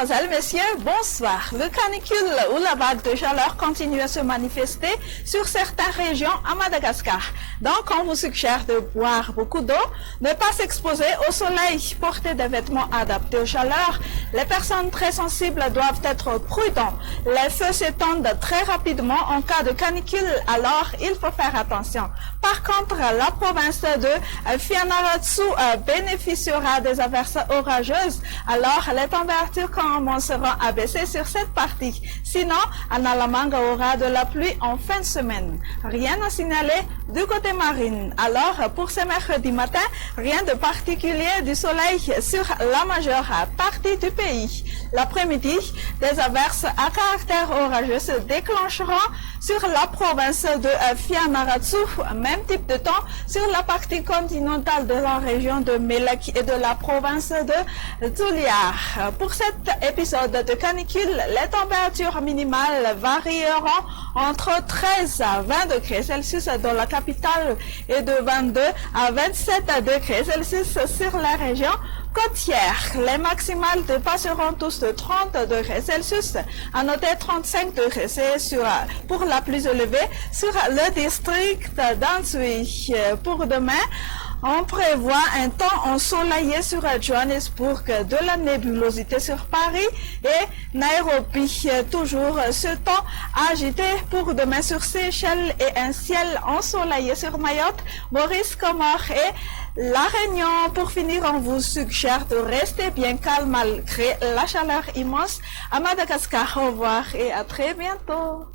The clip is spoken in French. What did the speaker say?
Mesdemoiselles, Messieurs, bonsoir. Le canicule ou la vague de chaleur continue à se manifester sur certaines régions à Madagascar. Donc, on vous suggère de boire beaucoup d'eau, ne pas s'exposer au soleil, porter des vêtements adaptés aux chaleurs. Les personnes très sensibles doivent être prudentes. Les feux s'étendent très rapidement en cas de canicule, alors il faut faire attention. Par contre, la province de Fianarantsoa bénéficiera des averses orageuses, alors les températures commenceront à baisser sur cette partie. Sinon, Analamanga aura de la pluie en fin de semaine. Rien à signaler du côté marine. Alors, pour ce mercredi matin, rien de particulier du soleil sur la majeure partie du pays. L'après-midi, des averses à caractère orageux se déclencheront sur la province de Fianarantsoa, même type de temps sur la partie continentale de la région de Mélec et de la province de Tuliar. Pour cet épisode de canicule, les températures minimales varieront entre 13 à 20 degrés Celsius dans la capitale et de 22 à 27 degrés Celsius sur la région côtière. Les maximales dépasseront tous de 30 degrés Celsius. À noter 35 degrés Celsius pour la plus élevée sur le district d'Ansui. Pour demain, on prévoit un temps ensoleillé sur Johannesburg, de la nébulosité sur Paris et Nairobi. Toujours ce temps agité pour demain sur Seychelles et un ciel ensoleillé sur Mayotte, Maurice, Comores et La Réunion. Pour finir, on vous suggère de rester bien calme malgré la chaleur immense à Madagascar. Au revoir et à très bientôt.